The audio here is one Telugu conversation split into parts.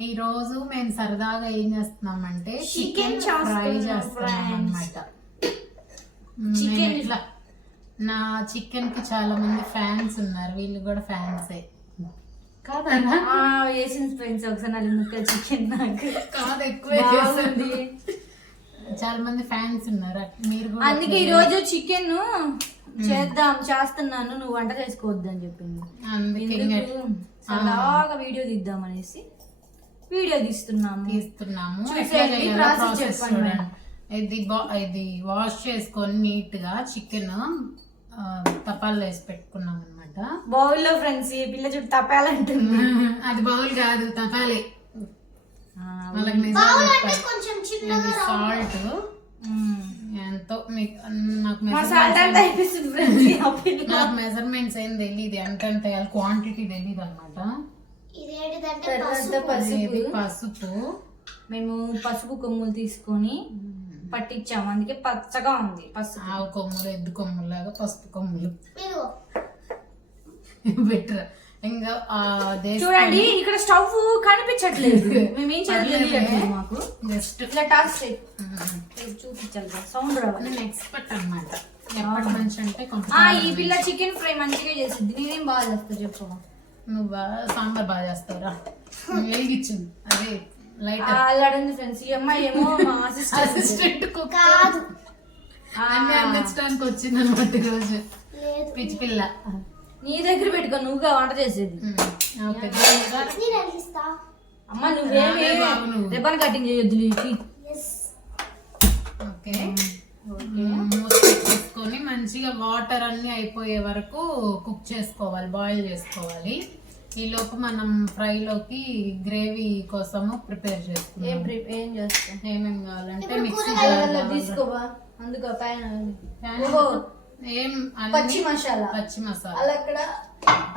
ఈ రోజు మేము సరదాగా ఏం చేస్తున్నామంటే చికెన్ ఫ్రై చేస్తున్నాం. అనమాట Chicken- ఇట్లా నా చికెన్కి చాలా మంది ఫ్యాన్స్ ఉన్నారు. వీళ్ళు కూడా ఫ్యాన్సే కాదా? వేసిన ఫ్రెండ్స్ ఒకసారి నాలుగు ముక్కలు చికెన్ నాకు. కాదు ఎక్కువ బాగుంది. చాలా మంది ఫ్యాన్స్ ఉన్నారు. మీరు కూడా అందుకే ఈ రోజు చికెన్ చేద్దాం చేస్తున్నాను. నువ్వు వంట చేసుకోవద్దు అని చెప్పింది. అందుకే సరదాగా వీడియో తీద్దాం అనేసి. వీడియో తీస్తున్నాము. తీస్తున్నాము. చూసేయండి, చెప్పండి. ఇది వాష్ చేసుకొని నీట్గా చికెన్ తపాలు వేసి పెట్టుకున్నాం అనమాట బౌల్లో ఫ్రెండ్స్ ఈ పిల్ల చుట్టూ తప్పాలంటుంది అది బౌల్ కాదు తపాలే. సాల్ట్. ఎంతో మీకు నాకు నాకు మెజర్మెంట్స్ ఏం తెలియదు ఎంత ఎంత వేయాలి క్వాంటిటీ తెలియదు అనమాట తర్వాత పసుపు. పసుపు. మేము పసుపు కొమ్ములు తీసుకొని పట్టించాము. అందుకే పచ్చగా ఉంది పసుపు. ఆవు కొమ్ములు ఎద్దు కొమ్ములు లాగా పసుపు కొమ్ములు. బెటర్. ఇంకా ఆ దేశ చూడండి ఇక్కడ స్టవ్ కనిపించట్లేదు. మేము ఏం చేయాలి తెలియట్లేదు మాకు. జస్ట్ ఇట్లా టాస్ చూపించాలి సౌండ్ రావాలి. ఎక్స్పర్ట్ అనమాట ఎప్పటి నుంచి అంటే కొంచెం ఈ పిల్ల చికెన్ ఫ్రై మంచిగా చేసిద్ది. నేనేం బాగా చేస్తా చెప్పు. నువ్వు బాగా సాంబార్ బాగా చేస్తావురా. వెలిగించింది అదే లైట్ అలాడుంది ఫ్రెండ్స్ ఈ అమ్మాయి ఏమో మా అసిస్టెంట్ కుక్ కాదు. అన్ని అందించడానికి వచ్చింది అనమాట ఈరోజు పిచ్చి పిల్ల. నీ దగ్గర పెట్టుకో నువ్వుగా వంట చేసేది. ఓకే అమ్మ నువ్వేమి నువ్వు. రిబ్బన్ కటింగ్ చేయొద్దు నీకు ఓకే. మంచిగా వాటర్ అన్ని అయిపోయే వరకు కుక్ చేసుకోవాలి బాయిల్ చేసుకోవాలి. ఈ లోపు మనం ఫ్రైలోకి గ్రేవీ కోసము ప్రిపేర్ ఏం చేసుకుందాం ప్రి- ఏం చేస్తా ఏమేమి కావాలంటే మిక్సీ అలా తీసుకోవా? అందుకు పైన ఏం అన్ని పచ్చి మసాలా. పచ్చి మసాలా. అలా అక్కడ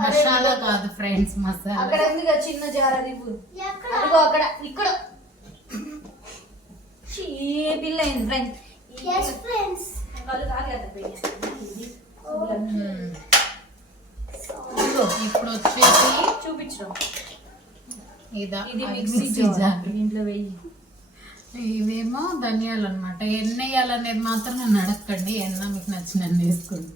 మసాలా కాదు ఫ్రెండ్స్ మసాలా. అక్కడ ఉంది కదా చిన్న జార దిగు అదిగో అక్కడ ఇక్కడ. ఛీ, ఏ పిల్ల అయింది ఫ్రెండ్స్. ఇదిగో, ఇప్పుడు వచ్చేసి చూపించడం ఇదా. Mixie jar. దీంట్లో వెయ్యి ఇవేమో ధనియాలు అనమాట ఎన్ని వేయాలనేది మాత్రం నన్ను అడగండి ఎన్న మీకు నచ్చిన వేసుకోండి.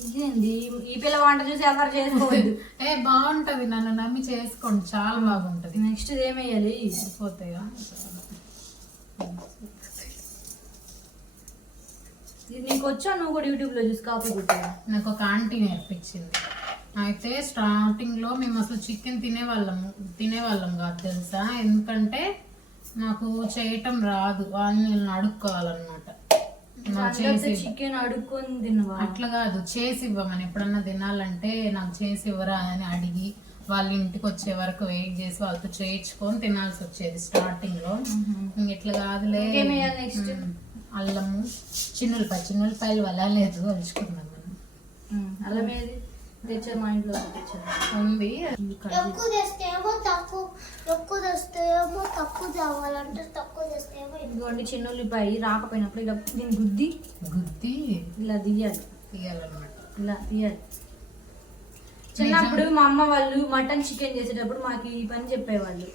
ఇదేంది ఈ పిల్ల వంట చూసి ఎవరు చేసుకోవద్దు. ఏ బాగుంటది. నన్ను నమ్మి చేసుకోండి. చాలా బాగుంటది. నెక్స్ట్ ఏమేయాలి పోతాయా ఇది నీకు వచ్చా? నువ్వు కూడా యూట్యూబ్లో చూసి కాపీ కొట్టావా నాకు ఒక ఆంటీ నేర్పించింది అయితే స్టార్టింగ్లో మేము అసలు చికెన్ తినేవాళ్ళము తినేవాళ్ళం కాదు తెలుసా? ఎందుకంటే నాకు చేయటం రాదు వాళ్ళని నేను అడుక్కోవాలన్నమాట. చికెన్ అడుక్కొని తిన్నవా అట్లా కాదు చేసి ఇవ్వమని. ఎప్పుడన్నా తినాలంటే నాకు చేసి ఇవ్వరా అని అడిగి వాళ్ళ ఇంటికి వచ్చే వరకు వెయిట్ చేసి వాళ్ళతో చేయించుకొని తినాల్సి వచ్చేది స్టార్టింగ్లో. ఇట్లా కాదులే. అల్లము చిన్నులపాయ. చిన్నులపాయలు వలలేదు మనం. ఉమ్, అల్లం ఏది? తెచ్చారు మా ఇంట్లో ఉంది ఎక్కువ తెస్తేమో తక్కువ ఎక్కువ తెస్తేమో తక్కువ తేవాలంటే తక్కువ తెస్తేమో ఇదిగోండి చిన్న ఉల్లిపాయ రాకపోయినప్పుడు ఇలా దీన్ని గుద్ది గుద్ది ఇలా తీయాలి తీయాలన్నమాట ఇలా తీయాలి చిన్నప్పుడు మా అమ్మ వాళ్ళు మటన్ చికెన్ చేసేటప్పుడు మాకు ఈ పని చెప్పేవాళ్ళు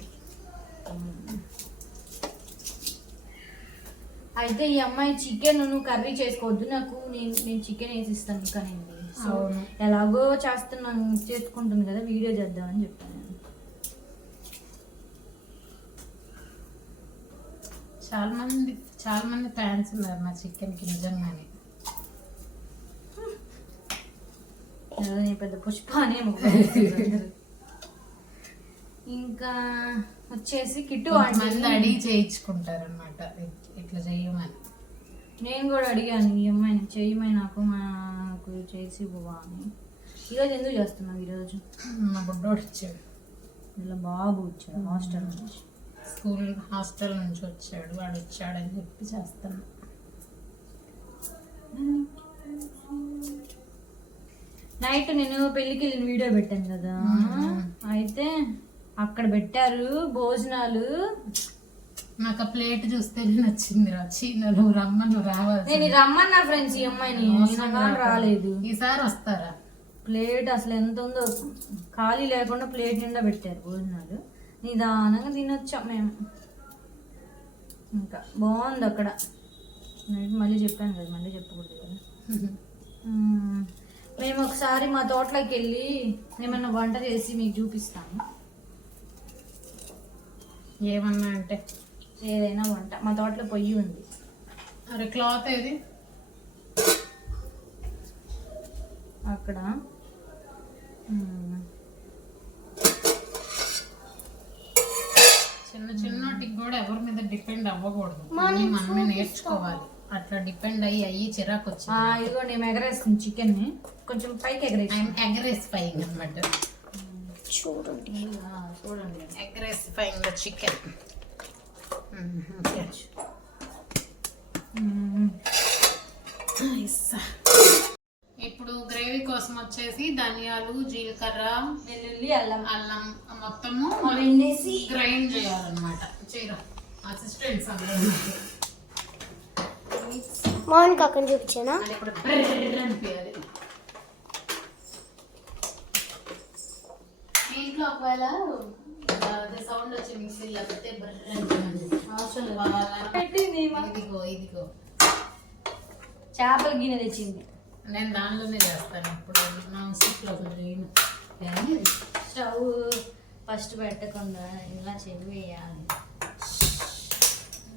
అయితే ఈ అమ్మాయి చికెన్ నువ్వు కర్రీ చేసుకోవద్దు నాకు నేను నేను చికెన్ వేసిస్తాను ఇంకా నేను సో అవును. ఎలాగో చేస్తున్నాను చేసుకుంటుంది కదా వీడియో చేద్దామని చెప్పాను. చాలా మంది చాలా మంది ఫ్యాన్స్ ఉన్నారు నా చికెన్కి నిజంగానే పెద్ద పుష్ప అని. ఇంకా వచ్చేసి కిట్టు ఆంటీ అడిగి చేయించుకుంటారు అనమాట ఇట్లా చేయమని నేను కూడా అడిగాను ఈ అమ్మాయిని చేయమని నాకు నాకు చేసి ఇవ్వవా అని. ఈరోజు ఎందుకు చేస్తున్నావు ఈరోజు మా బుడ్డోడు వచ్చాడు ఇలా బాబు వచ్చాడు హాస్టల్ నుంచి. స్కూల్ హాస్టల్ నుంచి వచ్చాడు వాడు వచ్చాడని చెప్పి చేస్తాను నైట్ నేను పెళ్ళికి వెళ్ళిన వీడియో పెట్టాను కదా. అయితే అక్కడ పెట్టారు భోజనాలు. నాకు ఆ ప్లేట్ చూస్తే నచ్చింది రా. నువ్వు రమ్మ నువ్వు రావాలి నేను రమ్మన్నా ఫ్రెండ్స్ ఈ అమ్మాయిని. రాలేదు. ఈసారి వస్తారా? ప్లేట్ అసలు ఎంత ఉందో ఖాళీ లేకుండా ప్లేట్ నిండా పెట్టారు. భోజనాలు. నిదానంగా తినొచ్చాం మేము. ఇంకా బాగుంది అక్కడ. మళ్ళీ చెప్పాను కదా మళ్ళీ చెప్పకూడదు కదా. మ్మ్. ఒకసారి మా తోటలోకి వెళ్ళి ఏమన్నా వంట చేసి మీకు చూపిస్తాను ఏమన్నా అంటే? ఏదైనా వంట. మా తోటలో పొయ్యి ఉంది. అరే క్లాత్ ఏది? అక్కడ. చిన్న చిన్నటికి కూడా ఎవరి మీద డిపెండ్ అవ్వకూడదు. అన్నీ మనమే నేర్చుకోవాలి. అట్లా డిపెండ్ అయ్యి అయ్యి చిరాకు ఆ, వచ్చింది ఇదిగో నేను ఎగరేస్తుంది చికెన్ని కొంచెం పైకి ఎగరేసి ఐఎమ్ అగ్రెసిఫైయింగ్ అనమాట చూడండి. చూడండి. అగ్రెసిఫైయింగ్ ద చికెన్. ఇప్పుడు గ్రేవీ కోసం వచ్చేసి ధనియాలు జీలకర్ర వెల్లుల్లి అల్లం. అల్లం మొత్తము వెండేసి గ్రైండ్ చేయాలన్నమాట. చీర. అసిస్టెంట్స్ అందరూ. మౌనికి అక్కడ చూపించానా? ఇప్పుడు అనిపించాలి. మీ ఇంట్లో ఒకవేళ సౌండ్ వచ్చి మిక్సీ లేకపోతే బ్రెడ్ అనిపించండి అవసరం ఇదిగో ఇదిగో. చేపల గిన్నె తెచ్చింది. నేను దానిలోనే చేస్తాను. ఇప్పుడు నాన్ స్టిక్లో చేయను కానీ స్టవ్ ఫస్ట్ పెట్టకుండా ఇలా చెవి వేయాలి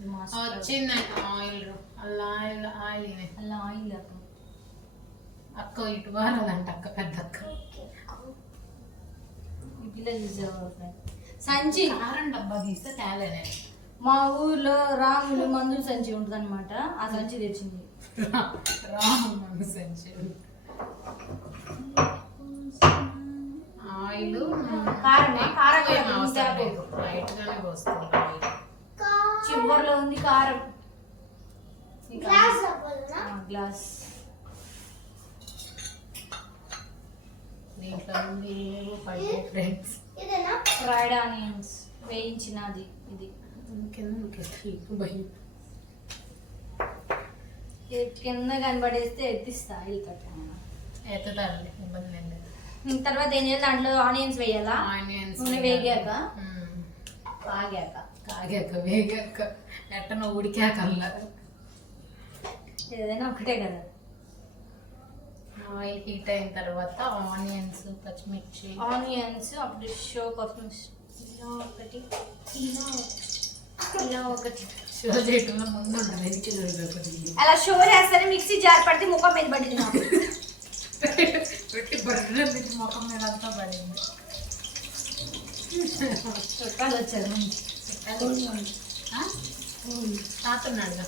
మా స్టవ్. వచ్చిందండి ఆయిల్ అలా ఆయిల్ ఆయిల్ అలా ఆయిల్ అక్క. అక్క ఇటు వారాలంట అక్క పెద్ద అక్క. పిల్లలు సంచి. కారం డబ్బా తీస్తే తేలేనే మా ఊర్లో రాములు మందుల సంచి ఉంటుంది అనమాట ఆ సంచి తెచ్చింది. రామన్న సంచి. ఆయిల్ కారమే? కారం అవసరం లేదు. లైట్ గానే చివరిలో ఉంది కారం. Glass glass. దీంట్లో ఉంది ఫ్రైడ్ ఆనియన్స్ వేయించినది ఇది. కింద కనబడేస్తే ఎత్తిస్తా కట్ట ఎత్తుతారులే ఇబ్బంది లేదు. తర్వాత ఏం చేయాలి? దాంట్లో ఆనియన్స్ వేయాలా? ఆనియన్స్ వేగాక. ఆగాక కాగాక? వేగాక. ఎట్టనో ఉడికాకల్లా ఏదైనా ఒకటే కదా. ఆయిల్ హీట్ అయిన తర్వాత ఆనియన్స్ పచ్చిమిర్చి. ఆనియన్స్ అప్పుడు షో కోసం. ఒకటి. ఇలా ఒకటి, ఇలా ఒకటి షో చేయటంలో ముందు ఉంటుంది వెనక్కి చూడకపోతే అలా షో చేస్తేనే మిక్సీ జార్ పడితే ముఖం మీద పడింది నాకు పెట్టి బర్రె పెట్టి ముఖం మీద అంతా పడింది చుట్టాలు వచ్చారు ఆ? తాతున్నాడుగా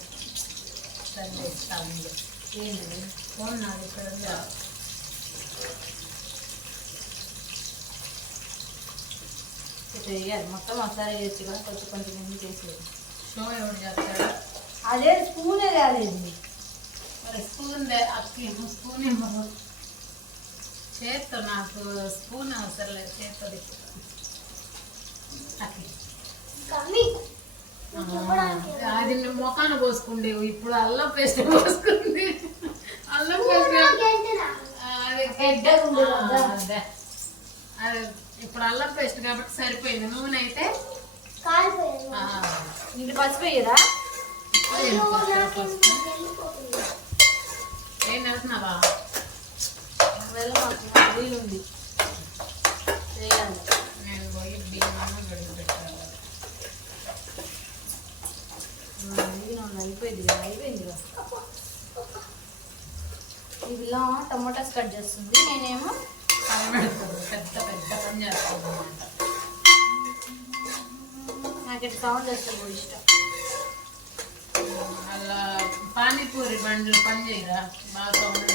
సరే ఇస్తాను ఏంటి ఫోన్ నాది ఇక్కడ చేయాలి. మొత్తం మసాలా చేసి కూడా కొంచెం కొంచెం మంది చేసేది? షో ఎవరు చేస్తాడా? అదే స్పూనే కాలేదు మరి స్పూన్ స్పూన్ ఇవ్వరు చేత్తో నాకు స్పూన్ అవసరం లేదు. చేత్తో అది మొఖాన పోసుకుండేవు. ఇప్పుడు అల్లం పేస్ట్ పోసుకుంది. అల్లం పేస్ట్ అది. అదే. ఇప్పుడు అల్లం పేస్ట్ కాబట్టి సరిపోయింది. నూనె అయితే ఇంటి పసుపు. వెళ్ళిపోతుంది. ఏం వెళ్తున్నావా చేయాలి నేను పోయి బియ్యం గడుగు ఇది అయిపోయింది కదా అయిపోయింది కదా. ఇలా టమాటాస్ కట్ చేస్తుంది. నేనేమో పెద్ద పెద్ద పని నాకు ఇటు సౌండ్ ఇష్టం. అలా పానీపూరి బండ్లు పని చేయరా? బాగా సౌండ్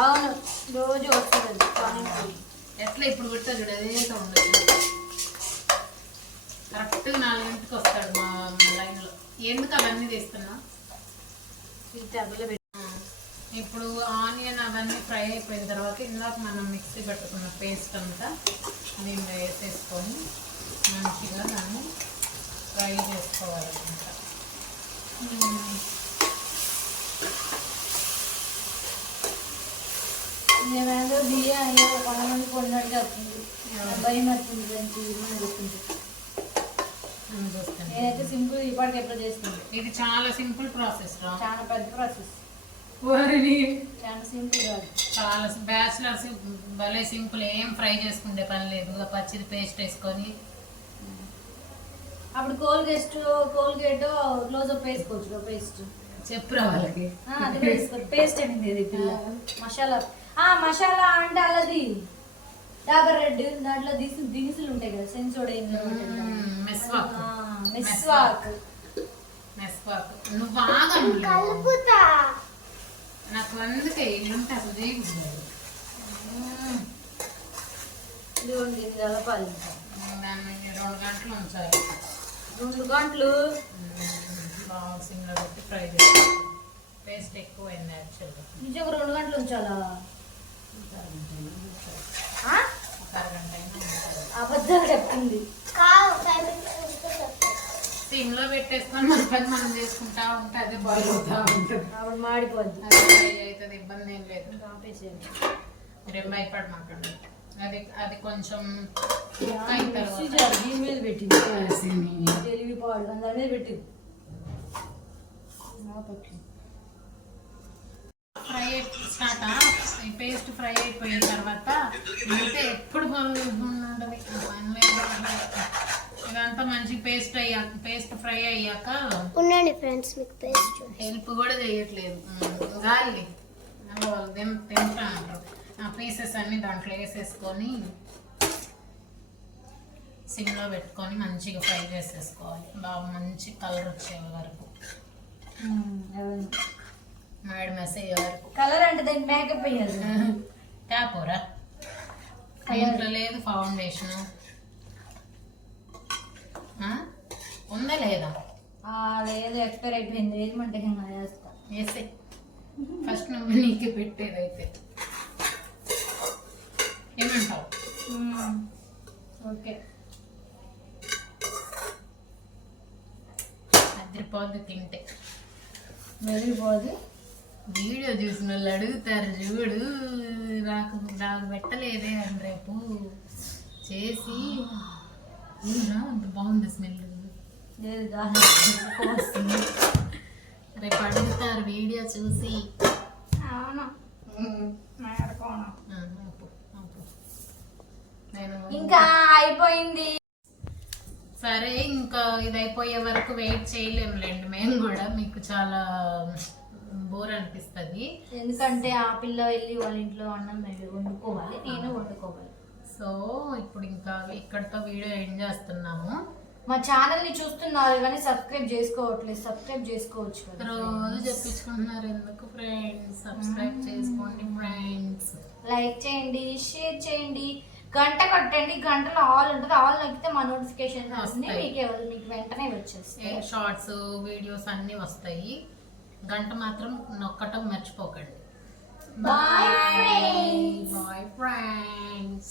అవును రోజు వస్తుంది పానీపూరి. ఎట్లా ఇప్పుడు పెట్టా చూడు అదే సౌండ్ కరెక్ట్ నాలుగింటికి వస్తాడు మా లైన్లో ఎందుకు అవన్నీ తీస్తున్నా ఇది పెట్టి ఇప్పుడు ఆనియన్ అవన్నీ ఫ్రై అయిపోయిన తర్వాత ఇందాక మనం మిక్సీ పెట్టుకున్న పేస్ట్ అంతా దీనిలో వేసేసుకొని మంచిగా దాన్ని ఫ్రై చేసుకోవాలన్నమాట ఏమైనా బియ్య అయ్యో కొంత మంది కొన్నట్టు చెప్తుంది భయం వస్తుంది చూస్తాను. నేనైతే సింపుల్ ఇప్పటికి ఎప్పుడు చేస్తుంది ఇది చాలా సింపుల్ ప్రాసెస్ రా. చాలా పెద్ద ప్రాసెస్. చాలా సింపుల్ కాదు చాలా బ్యాచిలర్స్ భలే సింపుల్. ఏం ఫ్రై చేసుకుంటే పని లేదు. పచ్చిది పేస్ట్ వేసుకొని. అప్పుడు కోల్గేట్ కోల్గేట్ క్లోజ్ అప్ వేసుకోవచ్చు పేస్ట్. చెప్పురా వాళ్ళకి. పేస్ట్ అనేది పిల్ల. మసాలా. ఆ మసాలా అంటే అలాది. డాబర్ రెడ్ దాంట్లో దిసు దినుసులు ఉంటాయి కదా సెన్సోడా మెస్వాక్. మెస్వాక్. మెస్వాక్. నువ్వు ఆగండి కలుపుతా. నాకు అందుకే ఇల్లుంటే అసలు చేయకూడదు ఇదిగోండి ఇది కలపాలి ఇంకా. దాన్ని రెండు గంటలు ఉంచాలి. రెండు గంటలు? సిమ్లో పెట్టి ఫ్రై చేయాలి. పేస్ట్ ఎక్కువ అయింది యాక్చువల్గా. నిజంగా రెండు గంటలు? ఒక ఉంచాలి. అబద్ధాలు చెప్తుంది. సిమ్లో పెట్టేసుకొని మన పని మనం చేసుకుంటా ఉంటే అదే బాయిల్ అవుతా ఉంటుంది. మాడిపోద్ది. అది ఫ్రై అవుతుంది ఇబ్బంది ఏం లేదు. ఆపేసేయండి మీరేం భయపడమాకండి అది అది కొంచెం కుక్ అయిన మిక్సీ తర్వాత జార్ దీని మీద పెట్టింది. తెలివి పాడు దాని మీద పెట్టింది. ఫ్రై స్టార్ట్ పేస్ట్ ఫ్రై అయిపోయిన తర్వాత అంటే ఎప్పుడు పనులు ఇదంతా మంచి పేస్ట్ అయ్యాక పేస్ట్ ఫ్రై అయ్యాక ఉండండి ఫ్రెండ్స్ మీకు పేస్ట్ హెల్ప్ కూడా చేయట్లేదు. గాలి తింటా అంటారు ఆ పీసెస్ అన్ని దాంట్లో వేసేసుకొని సిమ్లో పెట్టుకొని మంచిగా ఫ్రై చేసేసుకోవాలి. బాగా మంచి కలర్ వచ్చే వరకు. మేడ మెస్ అయ్యే వరకు. కలర్ అంటే దానికి మేకప్ వేయాలి. ట్యాపోరా ఇంట్లో లేదు ఫౌండేషన్ ఉందా లేదా? లేదు ఎక్స్పైర్ అయిపోయింది. ఏమంటే ఇంకా వేసే. ఫస్ట్ నువ్వు నీకే పెట్టేదైతే. ఏమంటావు? Um, okay. అదిరిపోద్ది తింటే. వెళ్ళిపోదు వీడియో చూసిన వాళ్ళు అడుగుతారు చూడు నాకు నాకు పెట్టలేదే అని రేపు. చేసి అవునా? అంత బాగుంది స్మెల్ రేపు అడుగుతారు వీడియో చూసి. అవును. ఇంకా అయిపోయింది. సరే ఇంకా ఇది అయిపోయే వరకు వెయిట్ చేయలేములేండి. మేము కూడా మీకు చాలా బోర్ అనిపిస్తుంది. ఎందుకంటే ఆ పిల్ల వెళ్ళి వాళ్ళ ఇంట్లో అన్నం వండుకోవాలి నేను వండుకోవాలి. సో ఇప్పుడు ఇంకా ఇక్కడితో వీడియో ఎండ్ చేస్తున్నాము? మా ఛానల్ని చూస్తున్నారు కానీ సబ్స్క్రైబ్ చేసుకోవట్లేదు. సబ్స్క్రైబ్ చేసుకోవచ్చు కదా రోజు చెప్పించుకుంటున్నారు ఎందుకు ఫ్రెండ్స్? సబ్స్క్రైబ్ చేసుకోండి ఫ్రెండ్స్. లైక్ చేయండి షేర్ చేయండి గంట కొట్టండి. గంటలో ఆల్ ఉంటుంది. ఆల్ నొక్కితే మా నోటిఫికేషన్ వస్తుంది. మీకు ఎవరు మీకు వెంటనే వచ్చేస్తాయి. షార్ట్స్ వీడియోస్ అన్నీ వస్తాయి. గంట మాత్రం నొక్కటం మర్చిపోకండి. Bye, friends. Bye friends